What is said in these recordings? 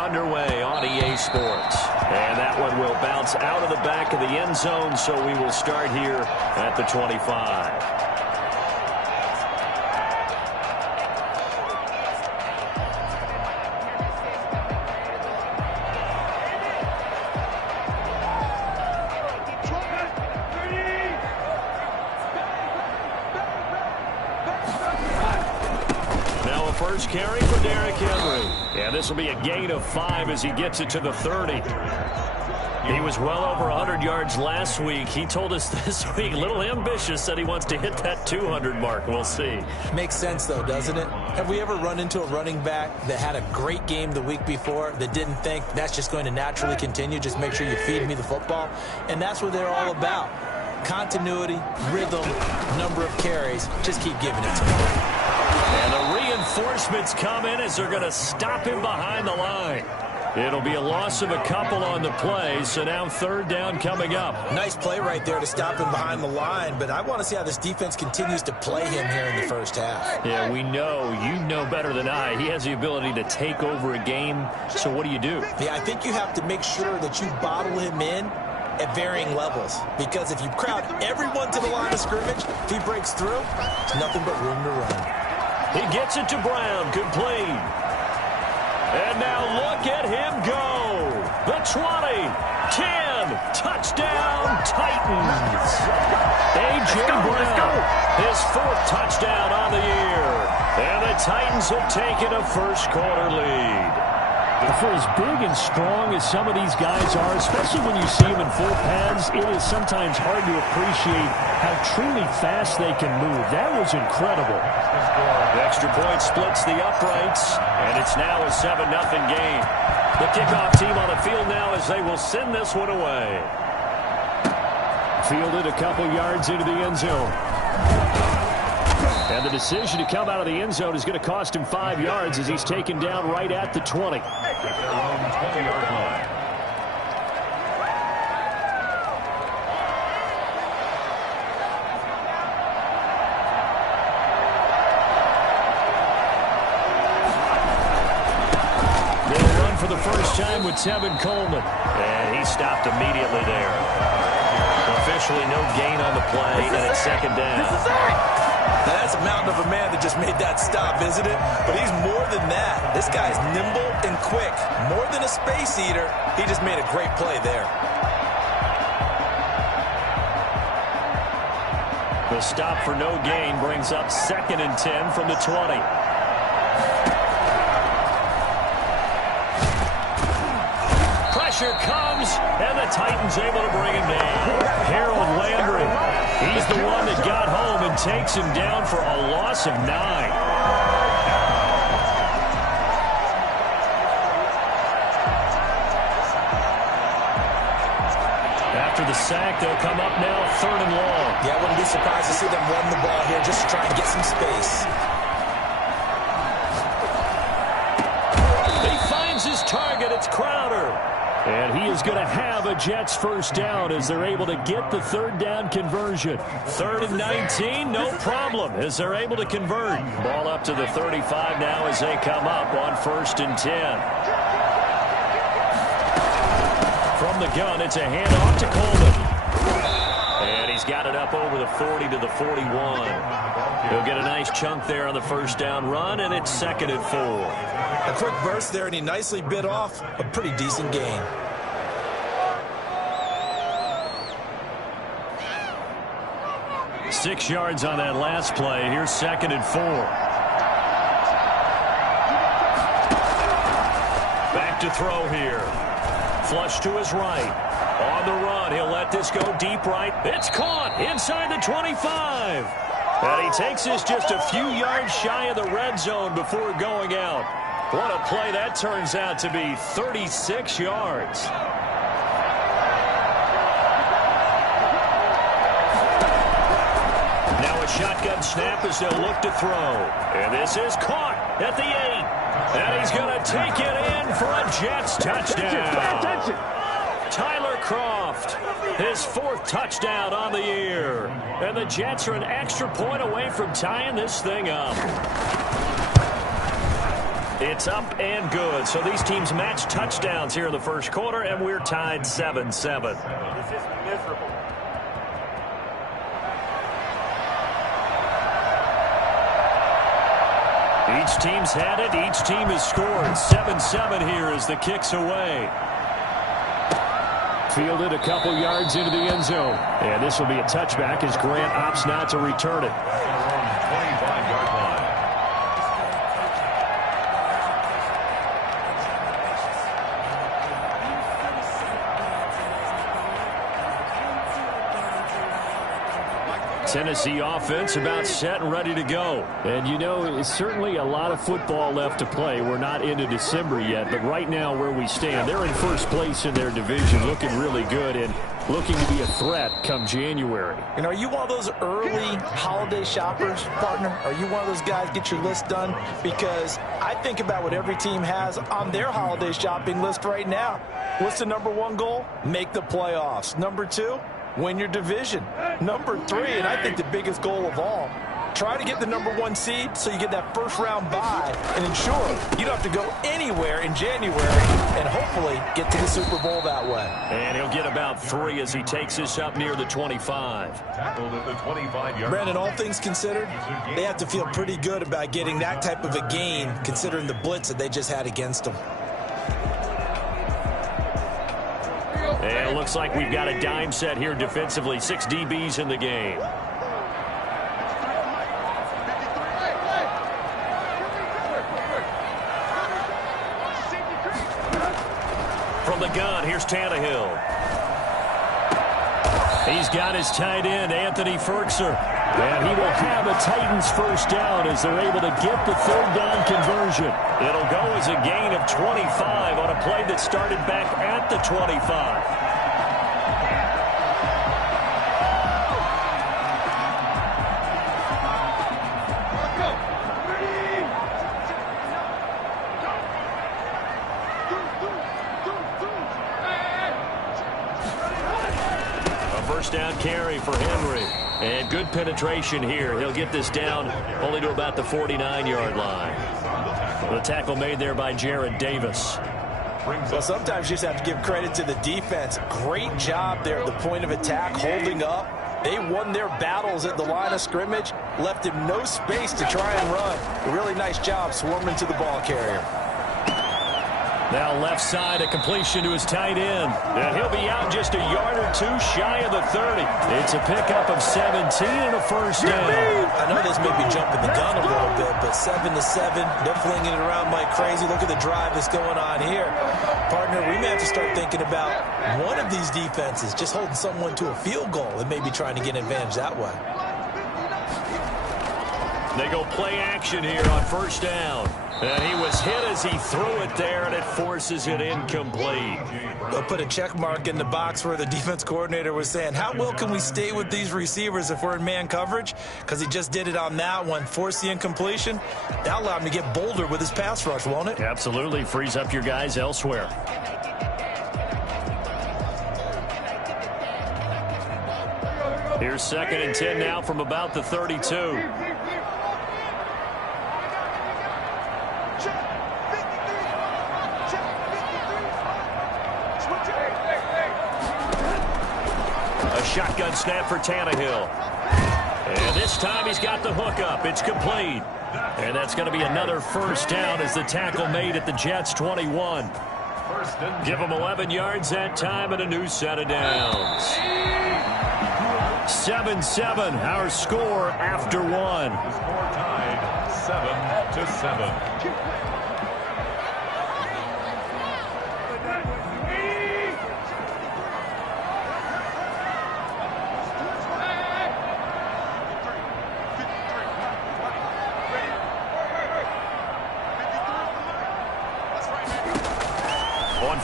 underway on EA Sports. And that one will bounce out of the back of the end zone, so we will start here at the 25. First carry for Derrick Henry. And this will be a gain of 5 as he gets it to the 30. He was well over 100 yards last week. He told us this week, a little ambitious, said he wants to hit that 200 mark. We'll see. Makes sense, though, doesn't it? Have we ever run into a running back that had a great game the week before that didn't think that's just going to naturally continue? Just make sure you feed me the football. And that's what they're all about. Continuity, rhythm, number of carries. Just keep giving it to him. And the reinforcements come in as they're going to stop him behind the line. It'll be a loss of a couple on the play, so now third down coming up. Nice play right there to stop him behind the line, but I want to see how this defense continues to play him here in the first half. Yeah, we know. You know better than I. He has the ability to take over a game, so what do? Yeah, I think you have to make sure that you bottle him in at varying levels, because if you crowd everyone to the line of scrimmage, if he breaks through, it's nothing but room to run. He gets it to Brown, complete. And now look at him go. The 20, 10, touchdown Titans. A.J. Brown, his 4th touchdown on the year. And the Titans have taken a first-quarter lead. For as big and strong as some of these guys are, especially when you see them in full pads, it is sometimes hard to appreciate how truly fast they can move. That was incredible. The extra point splits the uprights, and it's now a 7-0 game. The kickoff team on the field now as they will send this one away. Fielded a couple yards into the end zone. And the decision to come out of the end zone is going to cost him 5 yards as he's taken down right at the 20. They'll run for the first time with Tevin Coleman. And he stopped immediately there. Officially no gain on the play, and it's second down. Now, that's a mountain of a man that just made that stop, isn't it? But he's more than that. This guy's nimble and quick. More than a space eater, he just made a great play there. The stop for no gain brings up 2nd and 10 from the 20. Pressure comes, and the Titans able to bring him down. Harold Landry, he's the one that got home and takes him down for a loss of 9. After the sack, they'll come up now 3rd and long. Yeah, I wouldn't be surprised to see them run the ball here just to try and get some space. He finds his target. It's Crowder. And he is going to have a Jets first down as they're able to get the 3rd down conversion. 3rd and 19, no problem as they're able to convert. Ball up to the 35 now as they come up on 1st and 10. From the gun, it's a handoff to Coleman. And he's got it up over the 40 to the 41. He'll get a nice chunk there on the first down run, and it's 2nd and 4. A quick burst there, and he nicely bit off a pretty decent gain. Six yards on that last play. Here's 2nd and 4. Back to throw here. Flush to his right. On the run, he'll let this go deep right. It's caught inside the 25. And he takes this just a few yards shy of the red zone before going out. What a play that turns out to be, 36 yards. Now a shotgun snap as they'll look to throw. And this is caught at the 8. And he's going to take it in for a Jets touchdown. Tyler Kroft, his 4th touchdown on the year. And the Jets are an extra point away from tying this thing up. It's up and good. So these teams match touchdowns here in the first quarter, and we're tied 7-7. This is miserable. Each team's had it. Each team has scored. 7-7 here as the kick's away. Fielded a couple yards into the end zone. And this will be a touchback as Grant opts not to return it. 25-yard line. Tennessee offense about set and ready to go. And, you know, it's certainly a lot of football left to play. We're not into December yet, but right now where we stand, they're in first place in their division, looking really good and looking to be a threat come January. And are you one of those early holiday shoppers, partner? Are you one of those guys get your list done? Because I think about what every team has on their holiday shopping list right now. What's the number one goal? Make the playoffs. Number two, win your division. Number three, and I think the biggest goal of all, try to get the number one seed so you get that first round bye and ensure you don't have to go anywhere in January and hopefully get to the Super Bowl that way. And he'll get about 3 as he takes this up near the 25. Tackled at the 25-yard line. Brandon, all things considered, they have to feel pretty good about getting that type of a gain considering the blitz that they just had against them. And it looks like we've got a dime set here defensively. 6 DBs in the game. From the gun, here's Tannehill. He's got his tight end, Anthony Firkser. And he will have a Titans first down as they're able to get the third down conversion. It'll go as a gain of 25 on a play that started back at the 25. First down carry for Henry. And good penetration here. He'll get this down only to about the 49-yard line. The tackle made there by Jared Davis. Well, sometimes you just have to give credit to the defense. Great job there at the point of attack, holding up. They won their battles at the line of scrimmage, left him no space to try and run. A really nice job swarming to the ball carrier. Now left side, a completion to his tight end. And he'll be out just a yard or two shy of the 30. It's a pickup of 17 and a first down. I know this may be jumping the gun a little bit, but 7-7, they're flinging it around like crazy. Look at the drive that's going on here. Partner, we may have to start thinking about one of these defenses just holding someone to a field goal and maybe trying to get an advantage that way. They go play action here on first down. And he was hit as he threw it there, and it forces it incomplete. They'll put a check mark in the box where the defense coordinator was saying, how well can we stay with these receivers if we're in man coverage? Because he just did it on that one, forced the incompletion. That'll allow him to get bolder with his pass rush, won't it? Absolutely. Frees up your guys elsewhere. Here's 2nd and 10 now from about the 32. Shotgun snap for Tannehill. And this time he's got the hook up. It's complete. And that's going to be another first down as the tackle made at the Jets' 21. Give them 11 yards that time and a new set of downs. 7-7, our score after one. The score tied 7-7.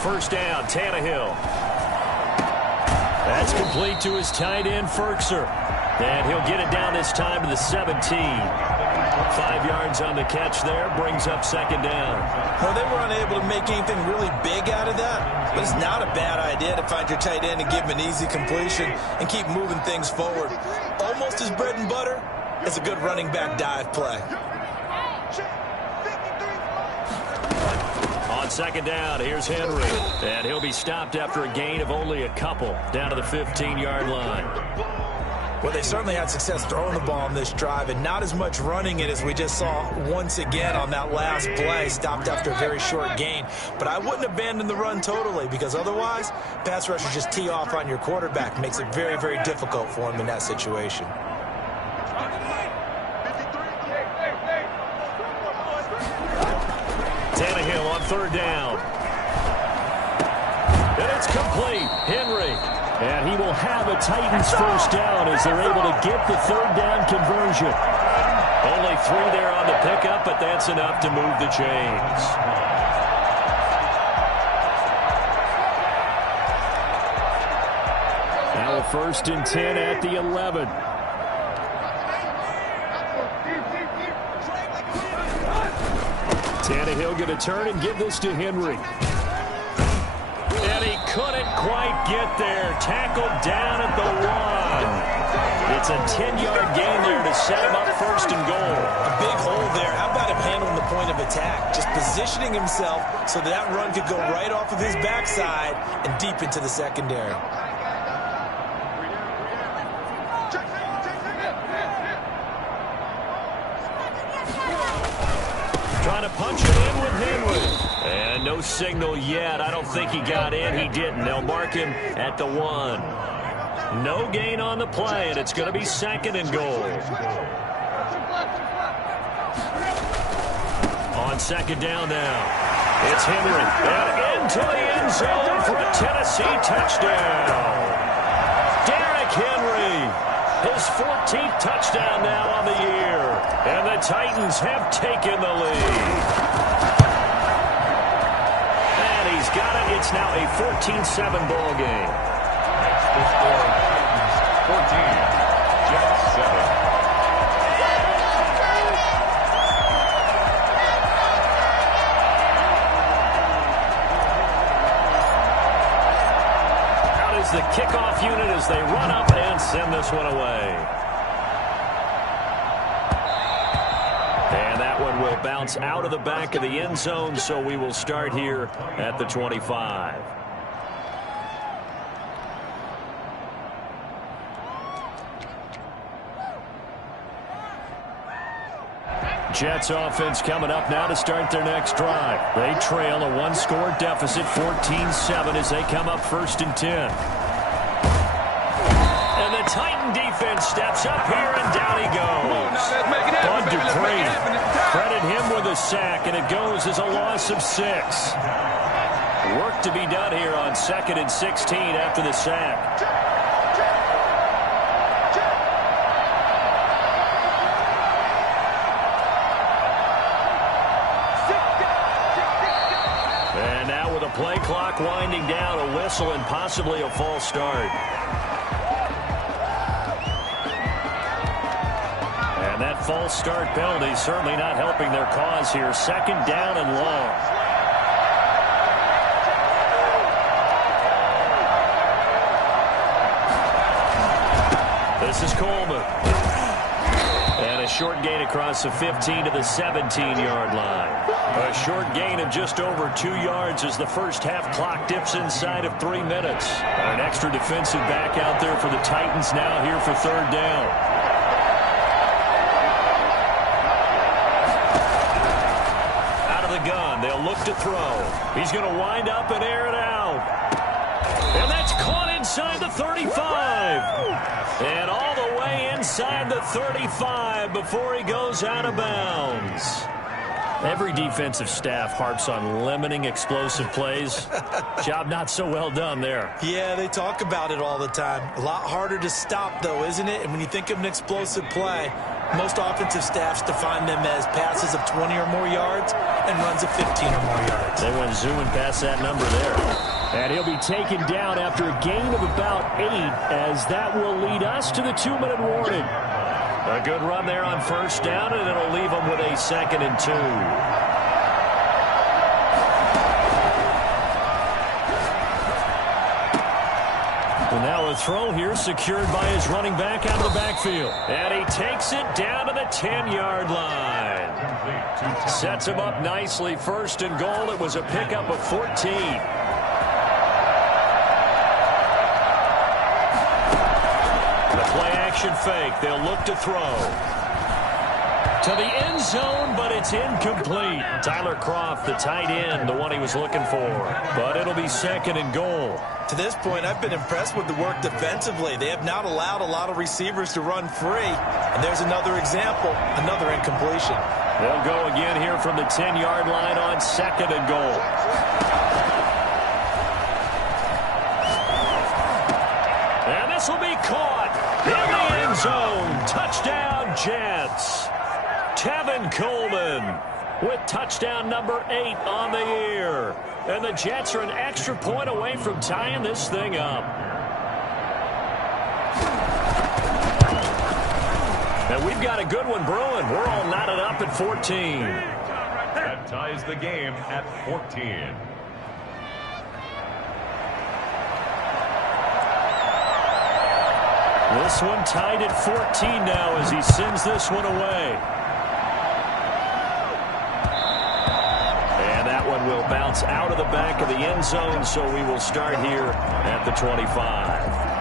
First down, Tannehill. That's complete to his tight end, Firkser. And he'll get it down this time to the 17. 5 yards on the catch there, brings up 2nd down. Well, they were unable to make anything really big out of that, but it's not a bad idea to find your tight end and give him an easy completion and keep moving things forward. Almost as bread and butter as a good running back dive play. On second down, here's Henry. And he'll be stopped after a gain of only a couple down to the 15-yard line. Well, they certainly had success throwing the ball on this drive and not as much running it as we just saw once again on that last play, stopped after a very short gain. But I wouldn't abandon the run totally because otherwise, pass rushers just tee off on your quarterback. Makes it very, very difficult for him in that situation. Tannehill on third down. And it's complete. Henry. And he will have a Titans first down as they're able to get the third down conversion. Only 3 there on the pickup, but that's enough to move the chains. Now a 1st and 10 at the 11. Tannehill going to turn and give this to Henry. And he couldn't quite get there. Tackled down at the 1. It's a 10-yard gain there to set him up 1st and goal. A big hole there. How about him handling the point of attack? Just positioning himself so that run could go right off of his backside and deep into the secondary. Trying to punch it in with Henry. And no signal yet. I don't think he got in. He didn't. They'll mark him at the 1. No gain on the play, and it's going to be 2nd and goal. On second down now. It's Henry. And into the end zone for a Tennessee touchdown. Derrick Henry. His 14th touchdown now on the year. And the Titans have taken the lead. And he's got it. It's now a 14-7 ball game. That's the score. 14, Jets 7. Out is the kickoff unit as they run up and send this one away. And that one will bounce out of the back of the end zone, so we will start here at the 25. Jets offense coming up now to start their next drive. They trail a 1-score deficit, 14-7, as they come up 1st and 10. And the Titan defense steps up here, and down he goes. Bud Dupree, credit him with a sack, and it goes as a loss of 6. Work to be done here on 2nd and 16 after the sack. And now with a play clock winding down, a whistle and possibly a false start. And that false start penalty certainly not helping their cause here. 2nd down and long. This is Coleman. And a short gain across the 15 to the 17-yard line. A short gain of just over 2 yards as the first half clock dips inside of 3 minutes. An extra defensive back out there for the Titans now here for 3rd down. Out of the gun, they'll look to throw. He's going to wind up and air it out. And that's caught inside the 35. And all the way inside the 35 before he goes out of bounds. Every defensive staff harps on limiting explosive plays. Job not so well done there. Yeah, they talk about it all the time. A lot harder to stop, though, isn't it? And when you think of an explosive play, most offensive staffs define them as passes of 20 or more yards and runs of 15 or more yards. They went zooming past that number there. And he'll be taken down after a gain of about 8, as that will lead us to the 2-minute warning. A good run there on 1st down, and it'll leave them with a 2nd and 2. And now a throw here secured by his running back out of the backfield. And he takes it down to the 10-yard line. Sets him up nicely. First and goal. It was a pickup of 14. Play-action fake. They'll look to throw. To the end zone, but it's incomplete. Tyler Kroft, the tight end, the one he was looking for. But it'll be second and goal. To this point, I've been impressed with the work defensively. They have not allowed a lot of receivers to run free. And there's another example, another incompletion. They'll go again here from the 10-yard line on second and goal. And this will be caught in the end zone. Touchdown, Jets. Tevin Coleman with touchdown number 8 on the year. And the Jets are an extra point away from tying this thing up. And we've got a good one brewing. We're all knotted up at 14. That ties the game at 14. This one tied at 14 now as he sends this one away. And that one will bounce out of the back of the end zone, so we will start here at the 25.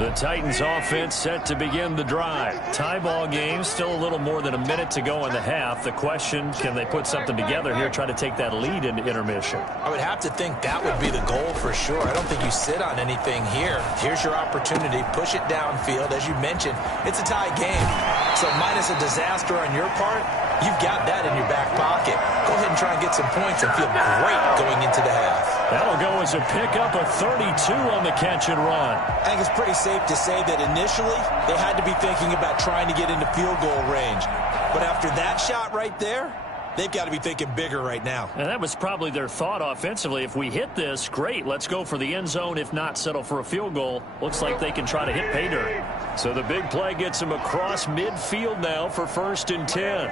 The Titans offense set to begin the drive. Tie ball game, still a little more than a minute to go in the half. The question, can they put something together here, try to take that lead into intermission? I would have to think that would be the goal for sure. I don't think you sit on anything here. Here's your opportunity. Push it downfield. As you mentioned, it's a tie game. So minus a disaster on your part, you've got that in your back pocket. Go ahead and try and get some points and feel great going into the half. That'll go as a pickup of 32 on the catch and run. I think it's pretty safe to say that initially they had to be thinking about trying to get into field goal range. But after that shot right there, they've got to be thinking bigger right now. And that was probably their thought offensively. If we hit this, great, let's go for the end zone. If not, settle for a field goal. Looks like they can try to hit pay dirt. So the big play gets them across midfield now for 1st and 10.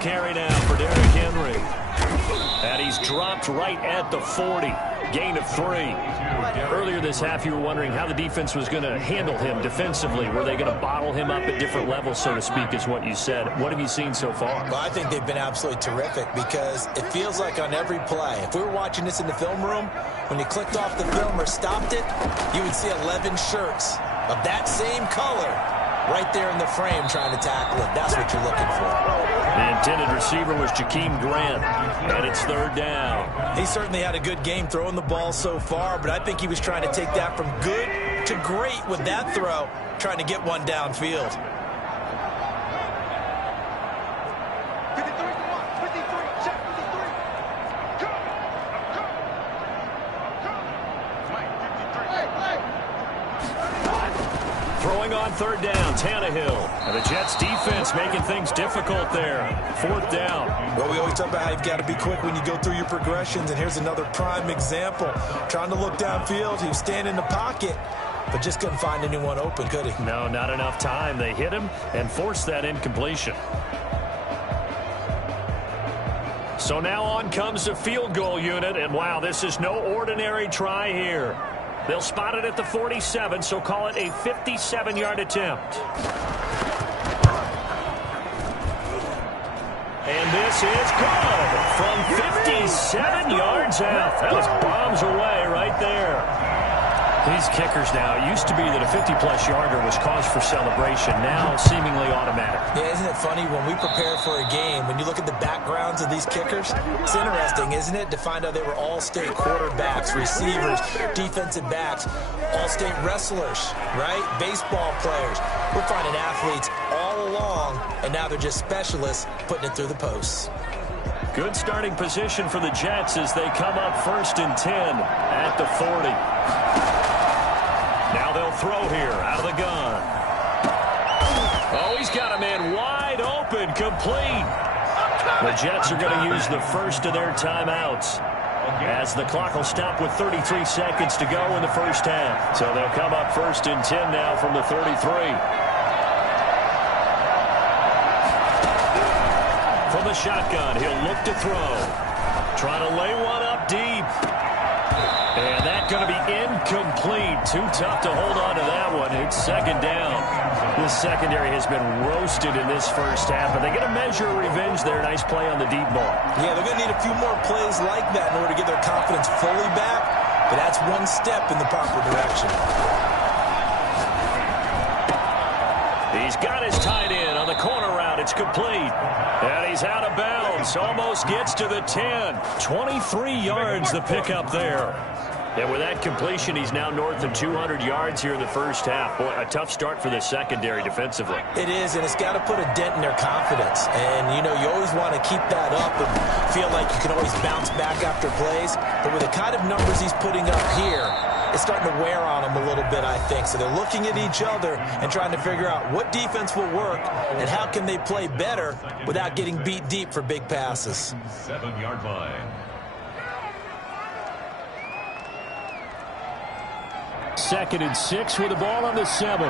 Carry now for Derrick Henry. And he's dropped right at the 40. Gain of 3. Earlier this half, you were wondering how the defense was going to handle him defensively. Were they going to bottle him up at different levels, so to speak, is what you said. What have you seen so far? Well, I think they've been absolutely terrific because it feels like on every play, if we were watching this in the film room, when you clicked off the film or stopped it, you would see 11 shirts of that same color right there in the frame trying to tackle it. That's what you're looking for. The intended receiver was Jakeem Grant, and it's 3rd down. He certainly had a good game throwing the ball so far, but I think he was trying to take that from good to great with that throw, trying to get one downfield. Throwing on 3rd down, Tannehill. And the Jets defense making things difficult there. 4th down. Well, we always talk about how you've got to be quick when you go through your progressions, and here's another prime example. Trying to look downfield, he was standing in the pocket, but just couldn't find anyone open, could he? No, not enough time. They hit him and forced that incompletion. So now on comes the field goal unit, and wow, this is no ordinary try here. They'll spot it at the 47, so call it a 57-yard attempt. And this is good from 57 yards out. That was bombs away right there. These kickers now, it used to be that a 50-plus yarder was cause for celebration. Now seemingly automatic. Yeah, isn't it funny when we prepare for a game, when you look at the backgrounds of these kickers, it's interesting, isn't it, to find out they were all-state quarterbacks, receivers, defensive backs, all-state wrestlers, right? Baseball players. We're finding athletes all along, and now they're just specialists putting it through the posts. Good starting position for the Jets as they come up 1st and 10 at the 40. Now they'll throw here out of the gun. Oh, he's got a man wide wide open, complete. The Jets are going to use the first of their timeouts, as the clock will stop with 33 seconds to go in the first half. So they'll come up 1st and 10 now from the 33. From the shotgun, he'll look to throw. Trying to lay one up deep. And that's going to be incomplete. Too tough to hold on to that one. It's 2nd down. This secondary has been roasted in this first half, but they get a measure of revenge there. Nice play on the deep ball. Yeah, they're going to need a few more plays like that in order to get their confidence fully back, but that's one step in the proper direction. He's got his tight end on the corner route. It's complete. And he's out of bounds. Almost gets to the 10. 23 yards the pickup there. And with that completion, he's now north of 200 yards here in the first half. Boy, a tough start for the secondary defensively. It is, and it's got to put a dent in their confidence. And, you know, you always want to keep that up and feel like you can always bounce back after plays. But with the kind of numbers he's putting up here, it's starting to wear on them a little bit, I think. So they're looking at each other and trying to figure out what defense will work and how can they play better without getting beat deep for big passes. 7-yard line. 2nd and 6 with the ball on the 7.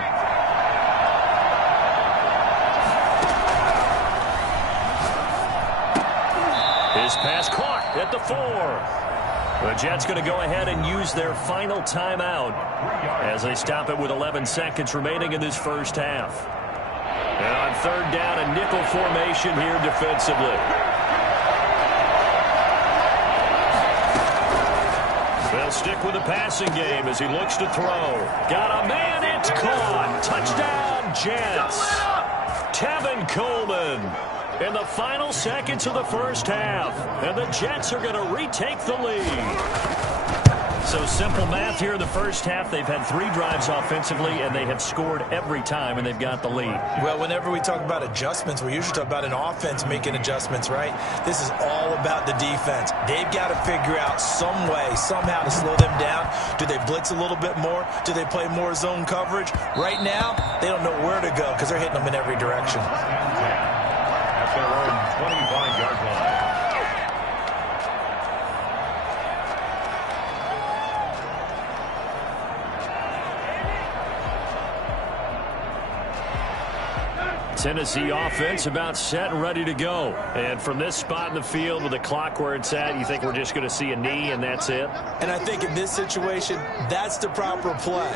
His pass caught at the 4. The Jets going to go ahead and use their final timeout as they stop it with 11 seconds remaining in this first half. And on 3rd down, a nickel formation here defensively. They'll stick with the passing game as he looks to throw. Got a man, it's caught. Touchdown, Jets. Tevin Coleman in the final seconds of the first half. And the Jets are going to retake the lead. So simple math here in the first half. They've had 3 drives offensively, and they have scored every time, and they've got the lead. Well, whenever we talk about adjustments, we usually talk about an offense making adjustments, right? This is all about the defense. They've got to figure out some way, somehow to slow them down. Do they blitz a little bit more? Do they play more zone coverage? Right now, they don't know where to go because they're hitting them in every direction. At their own 25-yard line. Tennessee offense about set and ready to go. And from this spot in the field with the clock where it's at, you think we're just going to see a knee and that's it? And I think in this situation, that's the proper play.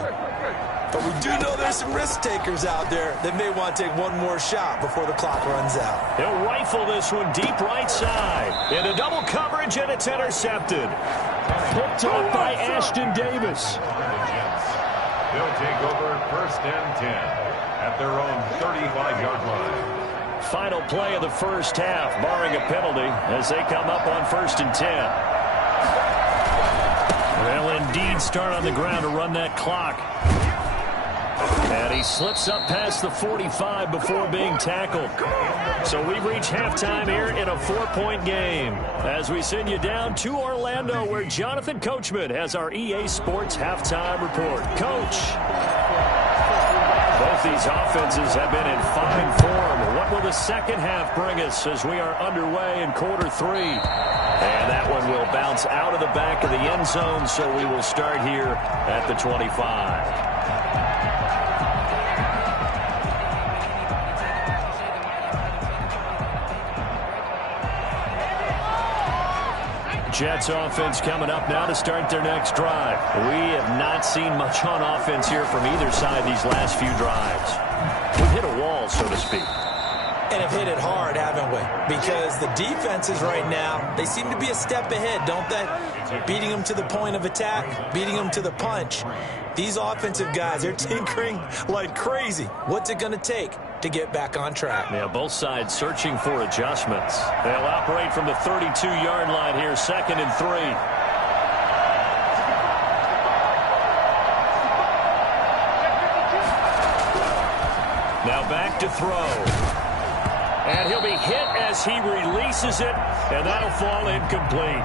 But we do know there's some risk takers out there that may want to take one more shot before the clock runs out. He'll rifle this one deep right side. Into double coverage, and it's intercepted. Picked up by Ashton Davis. They'll take over 1st and 10. At their own 35-yard line. Final play of the first half, barring a penalty, as they come up on 1st and 10. They'll indeed start on the ground to run that clock. And he slips up past the 45 before being tackled. So we've reached halftime here in a 4-point game. As we send you down to Orlando, where Jonathan Coachman has our EA Sports halftime report. Coach. Both these offenses have been in fine form. What will the second half bring us as we are underway in quarter 3? And that one will bounce out of the back of the end zone, so we will start here at the 25. Jets offense coming up now to start their next drive. We have not seen much on offense here from either side these last few drives. We've hit a wall, so to speak. And have hit it hard, haven't we? Because the defenses right now, they seem to be a step ahead, don't they? Beating them to the point of attack, beating them to the punch. These offensive guys, they're tinkering like crazy. What's it going to take to get back on track? Yeah, both sides searching for adjustments. They'll operate from the 32-yard line here, 2nd and 3. Now back to throw. And he'll be hit as he releases it, and that'll fall incomplete.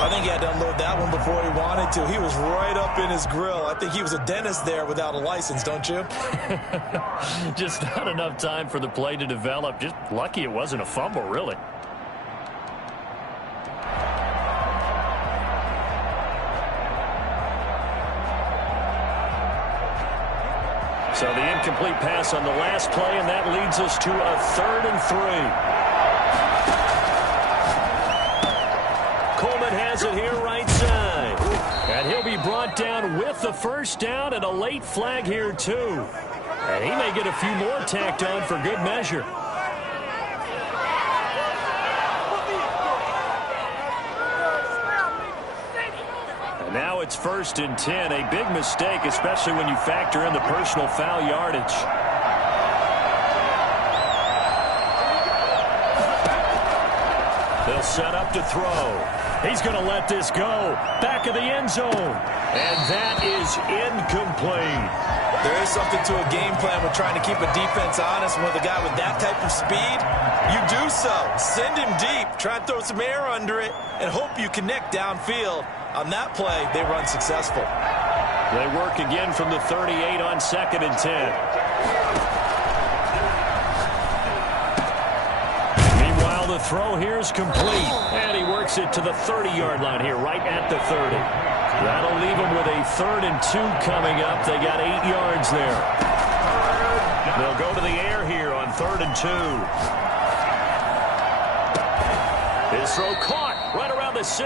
I think he had to unload that one before he wanted to. He was right up in his grill. I think he was a dentist there without a license, don't you? Just not enough time for the play to develop. Just lucky it wasn't a fumble, really. So the incomplete pass on the last play, and that leads us to a 3rd and 3. Coleman has it here right side. And he'll be brought down with the first down and a late flag here too. And he may get a few more tacked on for good measure. Now it's 1st and 10. A big mistake, especially when you factor in the personal foul yardage. They'll set up to throw. He's going to let this go. Back of the end zone. And that is incomplete. There is something to a game plan with trying to keep a defense honest. With a guy with that type of speed, you do so. Send him deep. Try and throw some air under it and hope you connect downfield. On that play, they run successful. They work again from the 38 on 2nd and 10. Meanwhile, the throw here is complete. And he works it to the 30-yard line here, right at the 30. That'll leave them with a 3rd and 2 coming up. They got 8 yards there. They'll go to the air here on 3rd and 2. His throw caught right around the 6.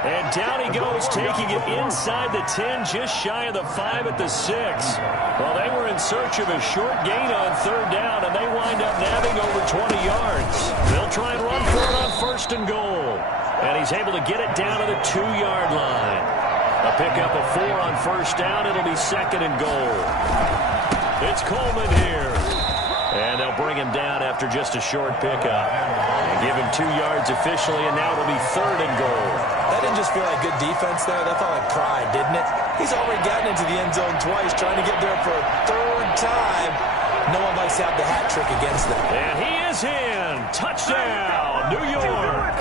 And down he goes, taking it inside the 10, just shy of the 5 at the 6. Well, they were in search of a short gain on 3rd down, and they wind up nabbing over 20 yards. They'll try and run for it on 1st and goal. And he's able to get it down to the 2-yard line. A pickup of 4 on 1st down. It'll be 2nd and goal. It's Coleman here. And they'll bring him down after just a short pickup. And give him 2 yards officially, and now it'll be 3rd and goal. That didn't just feel like good defense there. That felt like pride, didn't it? He's already gotten into the end zone twice, trying to get there for a 3rd time. No one likes to have the hat trick against them. And he is in. Touchdown, New York.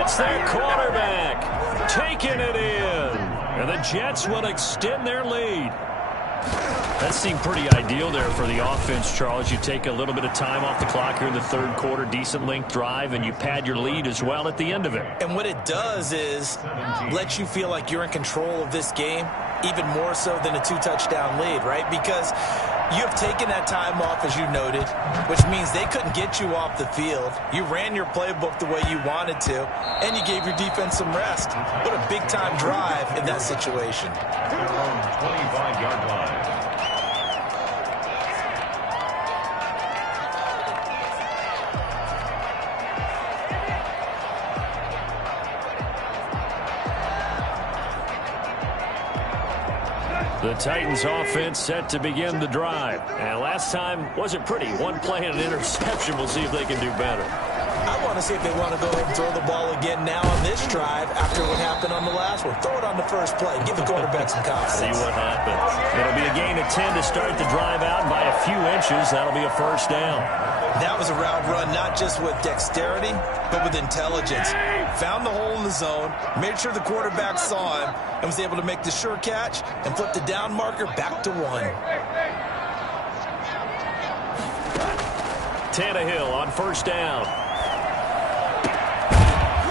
It's their quarterback taking it in. And the Jets will extend their lead. That seemed pretty ideal there for the offense, Charles. You take a little bit of time off the clock here in the 3rd quarter, decent length drive, and you pad your lead as well at the end of it. And what it does is let you feel like you're in control of this game, even more so than a 2-touchdown lead, right? Because you have taken that time off, as you noted, which means they couldn't get you off the field. You ran your playbook the way you wanted to, and you gave your defense some rest. What a big-time drive in that situation. 25-yard line. The Titans offense set to begin the drive. And last time wasn't pretty. One play and an interception. We'll see if they can do better. I want to see if they want to go ahead and throw the ball again now on this drive after what happened on the last one. Throw it on the first play. Give the quarterback some confidence. See what happens. It'll be a gain of 10 to start the drive out. And by a few inches, that'll be a 1st down. That was a route run, not just with dexterity, but with intelligence. Found the hole in the zone, made sure the quarterback saw him, and was able to make the sure catch and flip the down marker back to 1. Tannehill on 1st down.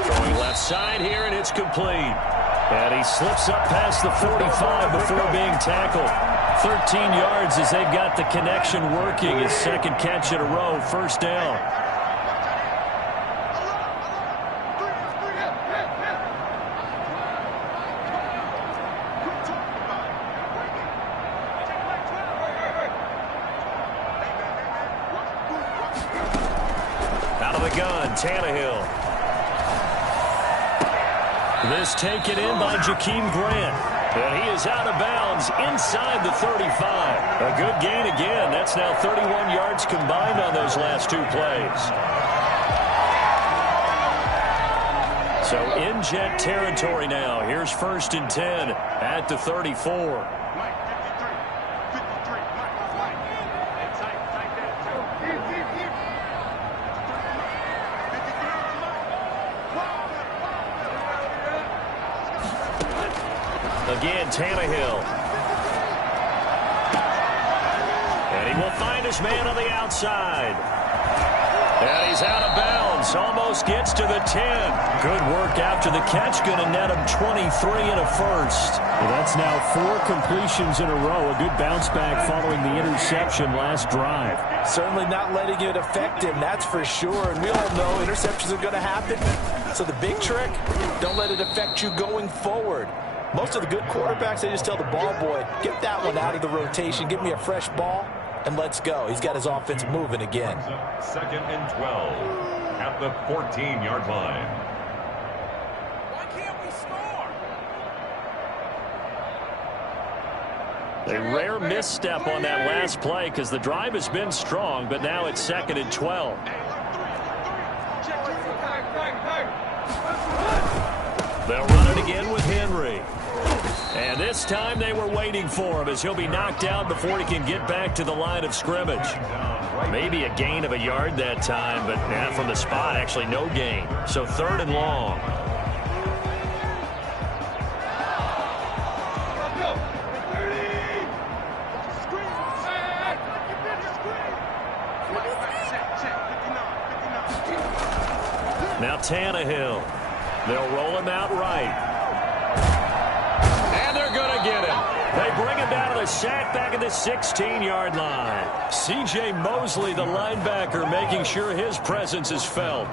Throwing left side here, and it's complete. And he slips up past the 45 before being tackled. 13 yards as they've got the connection working. His 2nd catch in a row, 1st down. Out of the gun, Tannehill. This taken in by Jakeem Grant. And he is out of bounds inside the 35. A good gain again. That's now 31 yards combined on those last 2 plays. So in Jet territory now. Here's 1st and 10 at the 34. Again, Tannehill. And he will find his man on the outside. And he's out of bounds. Almost gets to the 10. Good work after the catch. Going to net him 23 and a first. Well, that's now 4 completions in a row. A good bounce back following the interception last drive. Certainly not letting it affect him, that's for sure. And we all know interceptions are going to happen. So the big trick, don't let it affect you going forward. Most of the good quarterbacks, they just tell the ball boy, get that one out of the rotation, give me a fresh ball, and let's go. He's got his offense moving again. 2nd and 12 at the 14-yard line. Why can't we score? A rare misstep on that last play because the drive has been strong, but now it's 2nd and 12. They'll run it again with Henry. And this time they were waiting for him as he'll be knocked down before he can get back to the line of scrimmage. Maybe a gain of a yard that time, but from the spot, actually no gain. So 3rd and long. Now Tannehill. They'll roll him out right. And they're going to get him. They bring him down to the sack back at the 16-yard line. C.J. Mosley, the linebacker, making sure his presence is felt.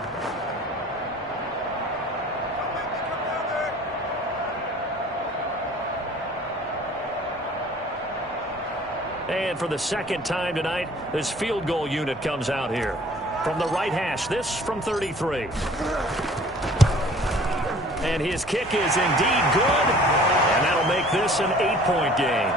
And for the 2nd time tonight, this field goal unit comes out here. From the right hash, this from 33. And his kick is indeed good. And that'll make this an 8-point game.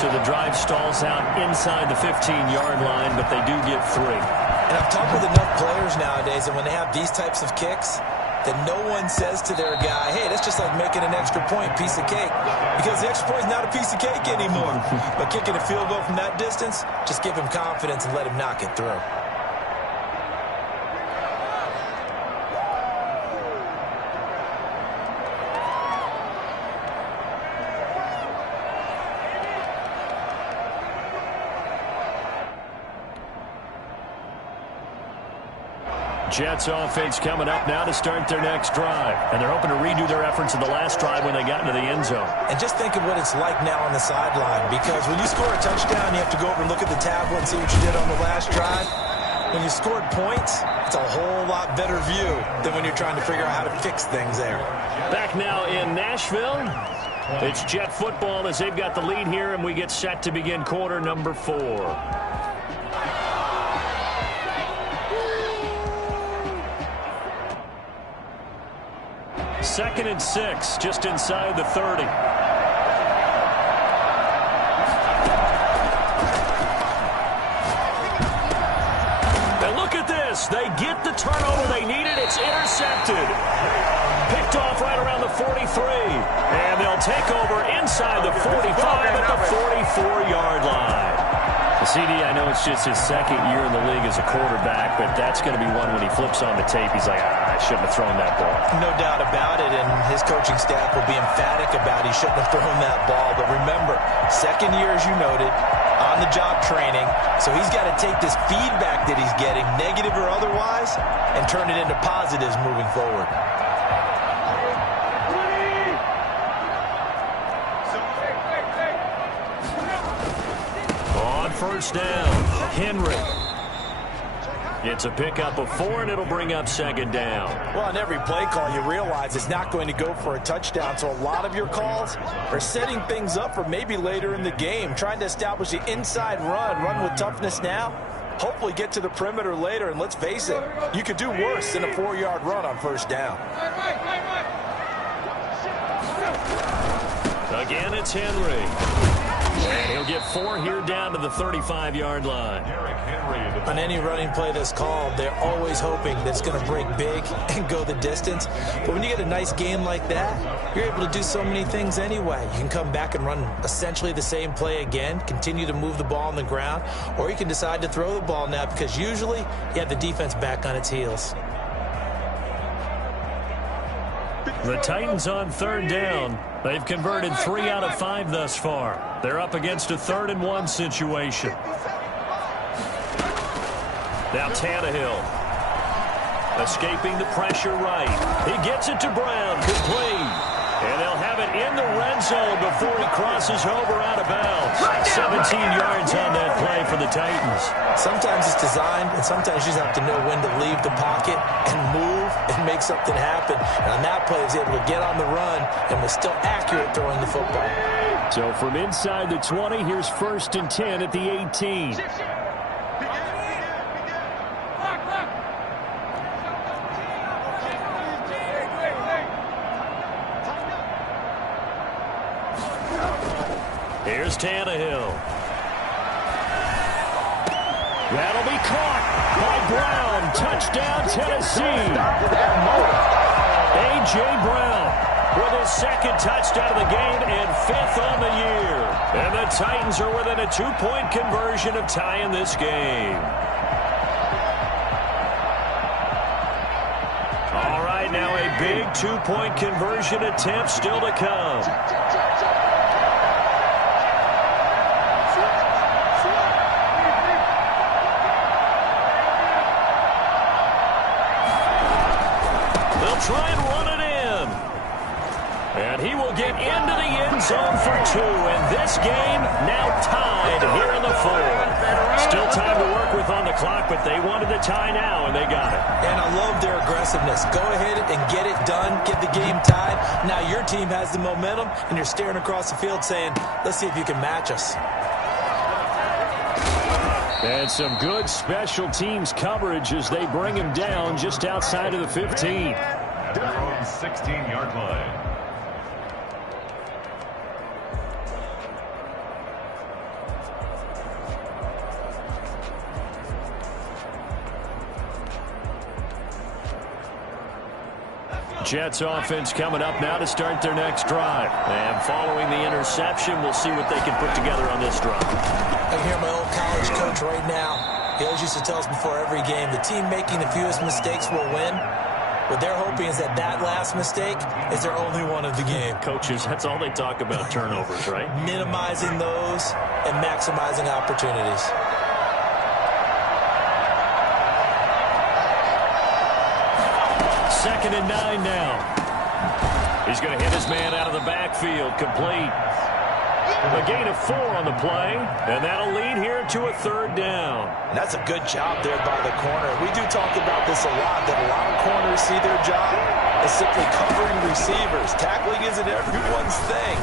So the drive stalls out inside the 15-yard line, but they do get 3. And I've talked with enough players nowadays, and when they have these types of kicks, that no one says to their guy, hey, that's just like making an extra point, piece of cake. Because the extra point is not a piece of cake anymore. But kicking a field goal from that distance, just give him confidence and let him knock it through. Jets offense coming up now to start their next drive. And they're hoping to redo their efforts in the last drive when they got into the end zone. And just think of what it's like now on the sideline. Because when you score a touchdown, you have to go over and look at the tablet and see what you did on the last drive. When you scored points, it's a whole lot better view than when you're trying to figure out how to fix things there. Back now in Nashville. It's Jet football as they've got the lead here, and we get set to begin quarter number 4. 2nd and 6, just inside the 30. And look at this. They get the turnover they needed. It's intercepted. Picked off right around the 43. And they'll take over inside the 45 at the 44-yard line. CD, I know it's just his 2nd year in the league as a quarterback, but that's going to be one when he flips on the tape, he's like, I shouldn't have thrown that ball. No doubt about it, and his coaching staff will be emphatic about he shouldn't have thrown that ball. But remember, 2nd year, as you noted, on-the-job training, so he's got to take this feedback that he's getting, negative or otherwise, and turn it into positives moving forward. First down, Henry. It's a pickup of 4, and it'll bring up 2nd down. Well, on every play call, you realize it's not going to go for a touchdown, so a lot of your calls are setting things up for maybe later in the game, trying to establish the inside run with toughness now, hopefully get to the perimeter later, and let's face it, you could do worse than a 4-yard run on 1st down. Again, it's Henry. And he'll get 4 here down to the 35-yard line. On any running play that's called, they're always hoping that it's going to break big and go the distance. But when you get a nice game like that, you're able to do so many things anyway. You can come back and run essentially the same play again, continue to move the ball on the ground, or you can decide to throw the ball now because usually you have the defense back on its heels. The Titans on third down. They've converted 3 out of 5 thus far. They're up against a 3rd-and-1 situation. Now Tannehill. Escaping the pressure right. He gets it to Brown. Complete. And they'll have it in the red zone before he crosses over out of bounds. 17 yards on that play for the Titans. Sometimes it's designed, and sometimes you just have to know when to leave the pocket and move and make something happen. And on that play, he was able to get on the run and was still accurate throwing the football. So from inside the 20, here's 1st and 10 at the 18. Here's Tannehill. That'll be caught by Brown. Touchdown, Tennessee. A.J. Brown with his 2nd touchdown of the game and 5th on the year. And the Titans are within a 2-point conversion of tying this game. All right, now a big 2-point conversion attempt still to come. Try and run it in. And he will get into the end zone for 2. And this game now tied here in the 4th. Still time to work with on the clock, but they wanted the tie now, and they got it. And I love their aggressiveness. Go ahead and get it done. Get the game tied. Now your team has the momentum, and you're staring across the field saying, let's see if you can match us. And some good special teams coverage as they bring him down just outside of the 15. At their own 16-yard line. Jets offense coming up now to start their next drive. And following the interception, we'll see what they can put together on this drive. I hear my old college coach right now. He always used to tell us before every game, the team making the fewest mistakes will win. What they're hoping is that last mistake is their only one of the game. Coaches, that's all they talk about, turnovers, right? Minimizing those and maximizing opportunities. Second and 9 now. He's going to hit his man out of the backfield. Complete. A gain of 4 on the play, and that'll lead here to a 3rd down. And that's a good job there by the corner. We do talk about this a lot, that a lot of corners see their job as simply covering receivers. Tackling isn't everyone's thing.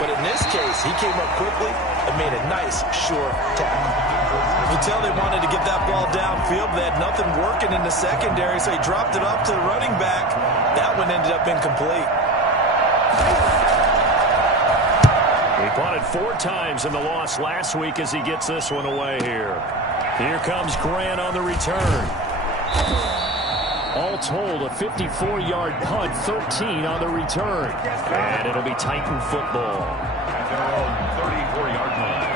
But in this case, he came up quickly and made a nice, sure tackle. You tell they wanted to get that ball downfield, but they had nothing working in the secondary, so he dropped it up to the running back. That one ended up incomplete. He punted 4 times in the loss last week as he gets this one away here. Here comes Grant on the return. All told, a 54-yard punt, 13 on the return. And it'll be Titan football. At their own 34-yard line.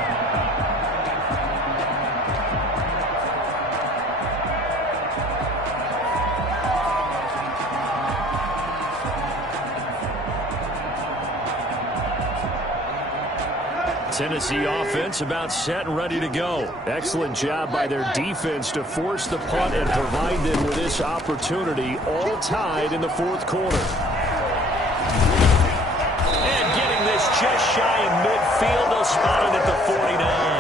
Tennessee offense about set and ready to go. Excellent job by their defense to force the punt and provide them with this opportunity, all tied in the 4th quarter. And getting this just shy of midfield, they'll spot it at the 49.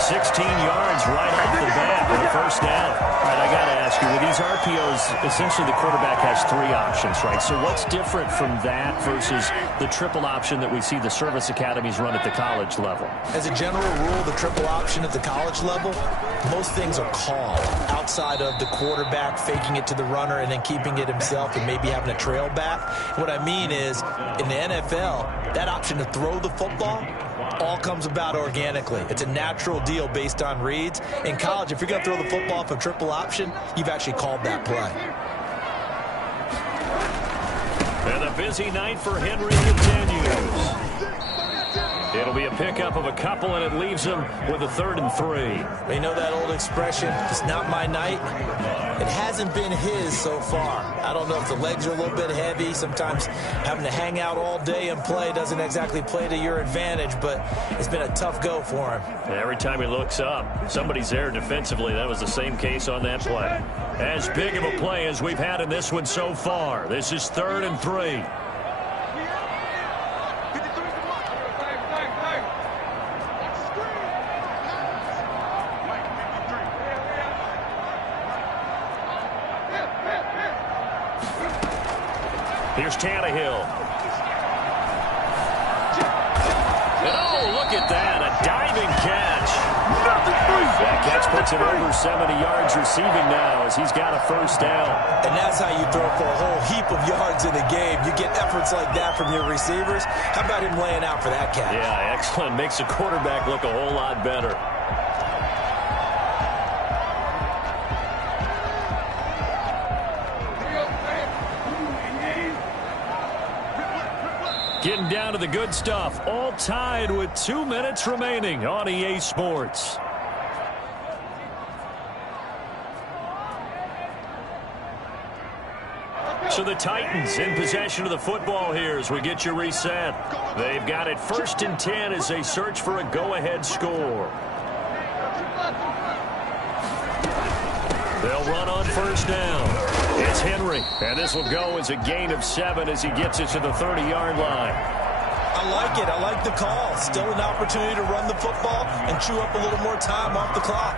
16 yards right off the bat for the 1st down. All right, I got to ask you, with these RPOs, essentially the quarterback has 3 options, right? So what's different from that versus the triple option that we see the service academies run at the college level? As a general rule, the triple option at the college level, most things are called outside of the quarterback faking it to the runner and then keeping it himself and maybe having a trail back. What I mean is, in the NFL, that option to throw the football all comes about organically. It's a natural deal based on reads. In college, if you're going to throw the football off a triple option, you've actually called that play. And the busy night for Henry continues. It'll be a pickup of a couple, and it leaves them with a 3rd and 3. You know that old expression, it's not my night? It hasn't been his so far. I don't know if the legs are a little bit heavy. Sometimes having to hang out all day and play doesn't exactly play to your advantage, but it's been a tough go for him. Every time he looks up, somebody's there defensively. That was the same case on that play. As big of a play as we've had in this one so far. This is 3rd and 3. Here's Tannehill. And oh, look at that, a diving catch. That catch puts him over 70 yards receiving now as he's got a 1st down. And that's how you throw for a whole heap of yards in a game. You get efforts like that from your receivers. How about him laying out for that catch? Yeah, excellent. Makes the quarterback look a whole lot better. Getting down to the good stuff. All tied with 2 minutes remaining on EA Sports. So the Titans in possession of the football here as we get you reset. They've got it 1st and 10 as they search for a go-ahead score. They'll run on 1st down. It's Henry, and this will go as a gain of 7 as he gets it to the 30-yard line. I like it. I like the call. Still an opportunity to run the football and chew up a little more time off the clock.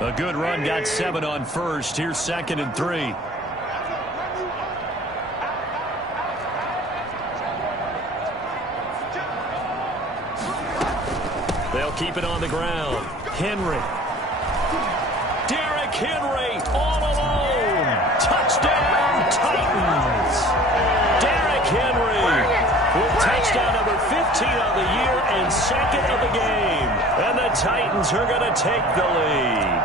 A good run got 7 on 1st. Here's 2nd and 3. They'll keep it on the ground. Henry. Derrick Henry all alone. Touchdown, Titans. Derrick Henry with touchdown number 15 on the year and 2nd of the game. And the Titans are going to take the lead.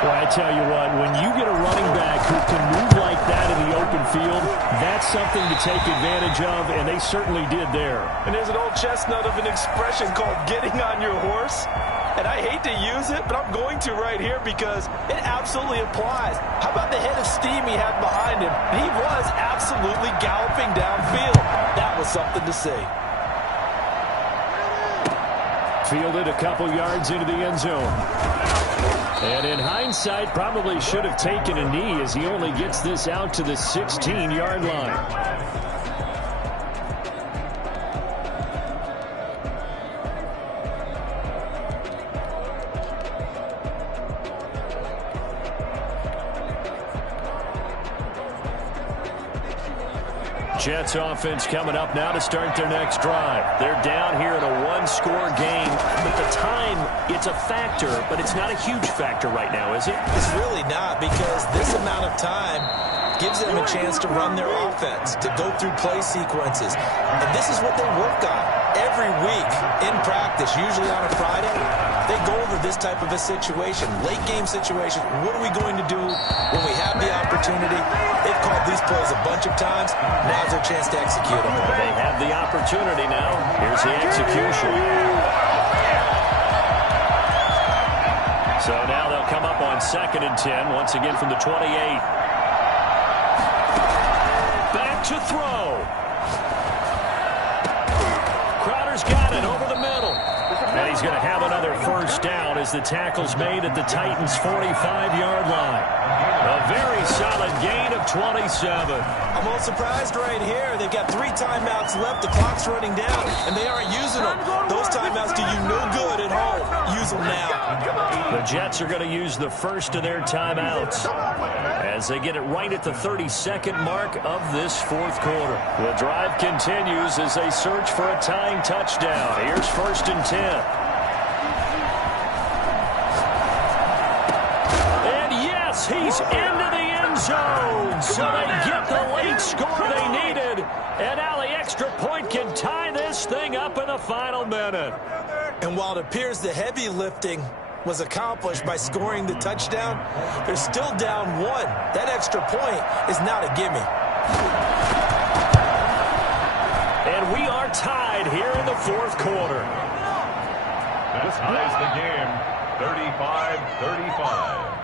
Well, I tell you what, when you get a running back who can move like that in the open field, that's something to take advantage of, and they certainly did there. And there's an old chestnut of an expression called getting on your horse. And I hate to use it, but I'm going to right here because it absolutely applies. How about the head of steam he had behind him? He was absolutely galloping downfield. That was something to see. Fielded a couple yards into the end zone. And in hindsight, probably should have taken a knee as he only gets this out to the 16-yard line. Jets offense coming up now to start their next drive. They're down here in a one-score game, but the time, it's a factor, but it's not a huge factor right now, is it? It's really not, because this amount of time gives them a chance to run their offense, to go through play sequences. And this is what they work on every week in practice, usually on a Friday. They go over this type of a situation, late game situation. What are we going to do when we have the opportunity? They've called these plays a bunch of times. Now's their chance to execute them. They have the opportunity now. Here's the execution. So now they'll come up on 2nd and 10, once again from the 28. Back to throw. Crowder's got it over the middle. And he's going to have another first down as the tackle's made at the Titans' 45-yard line. A very solid gain of 27. I'm a little surprised right here. They've got 3 timeouts left. The clock's running down, and they aren't using them. Those timeouts do you no good at home. Use them now. The Jets are going to use the first of their timeouts as they get it right at the 32nd mark of this fourth quarter. The drive continues as they search for a tying touchdown. Here's 1st and 10. And yes, he's into the end zone. So they get the late score they needed. And now the extra point can tie this thing up in the final minute. And while it appears the heavy lifting was accomplished by scoring the touchdown, they're still down 1. That extra point is not a gimme. And we are tied here in the fourth quarter. This ties the game, 35-35.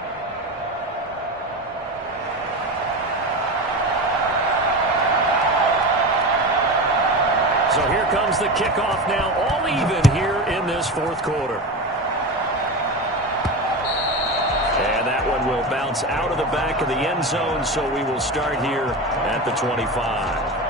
So here comes the kickoff now, all even here in this fourth quarter. And that one will bounce out of the back of the end zone, so we will start here at the 25.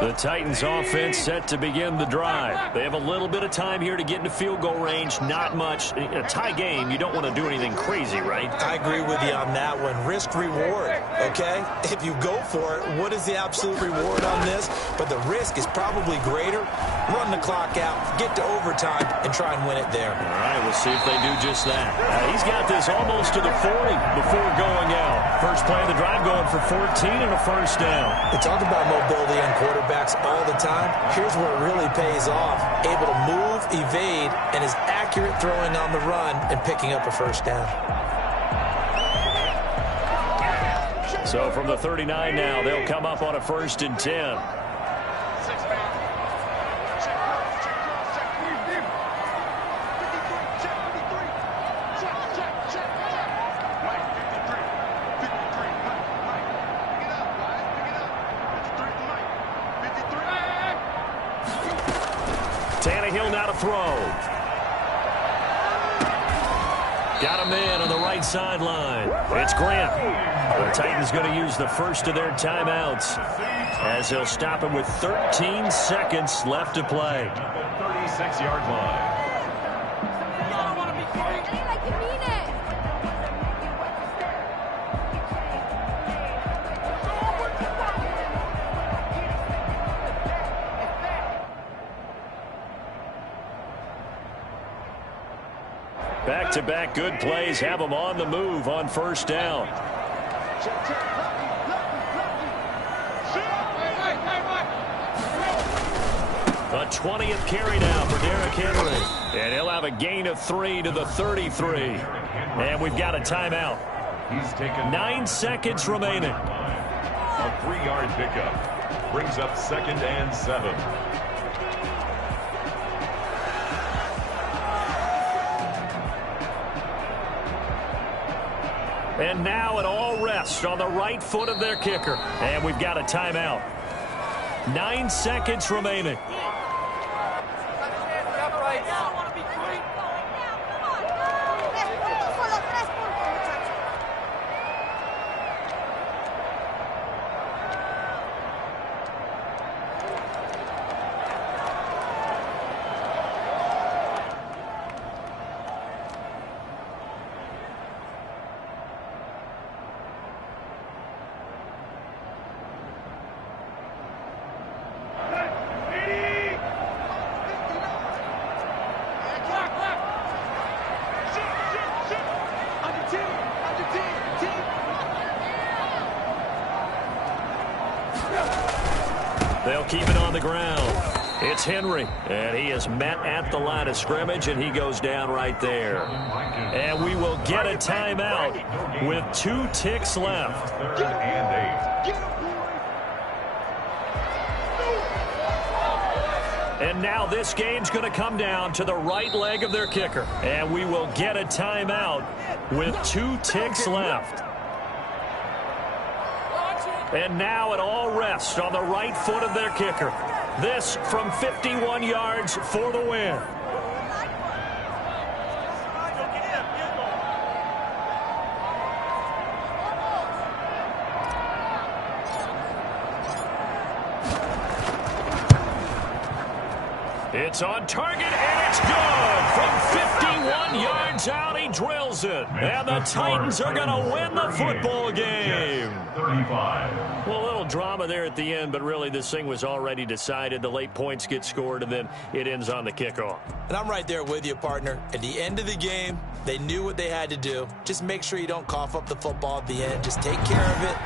The Titans offense set to begin the drive. They have a little bit of time here to get into field goal range. Not much. In a tie game, you don't want to do anything crazy, right? I agree with you on that one. Risk reward, okay? If you go for it, what is the absolute reward on this? But the risk is probably greater. Run the clock out, get to overtime, and try and win it there. All right, we'll see if they do just that. He's got this almost to the 40 before going out. First play of the drive going for 14 and a first down. We talk about mobility on quarterbacks all the time. Here's where it really pays off. Able to move, evade, and is accurate throwing on the run and picking up a first down. So from the 39 now, they'll come up on a 1st and 10. Tannehill now to throw. Got a man on the right sideline. It's Grant. The Titans going to use the first of their timeouts as they'll stop him with 13 seconds left to play. 36-yard line. Back-to-back good plays have them on the move on first down. A 20th carry now for Derrick Henry. And he'll have a gain of 3 to the 33. And we've got a timeout. He's taken 9 seconds remaining. A 3-yard pickup. Brings up 2nd and 7. And now it all rests on the right foot of their kicker. And we've got a timeout. 9 seconds remaining. They'll keep it on the ground. It's Henry, and he is met at the line of scrimmage, and he goes down right there. And we will get a timeout with 2 ticks left. 3rd and 8. And now this game's going to come down to the right leg of their kicker. And we will get a timeout with 2 ticks left. And now it all rests on the right foot of their kicker. This from 51 yards for the win. It's on target, and it's good. From 51 yards out, he drills it. And the Titans are going to win the football game. 35. Well, a little drama there at the end, but really this thing was already decided. The late points get scored, and then it ends on the kickoff. And I'm right there with you, partner. At the end of the game, they knew what they had to do. Just make sure you don't cough up the football at the end. Just take care of it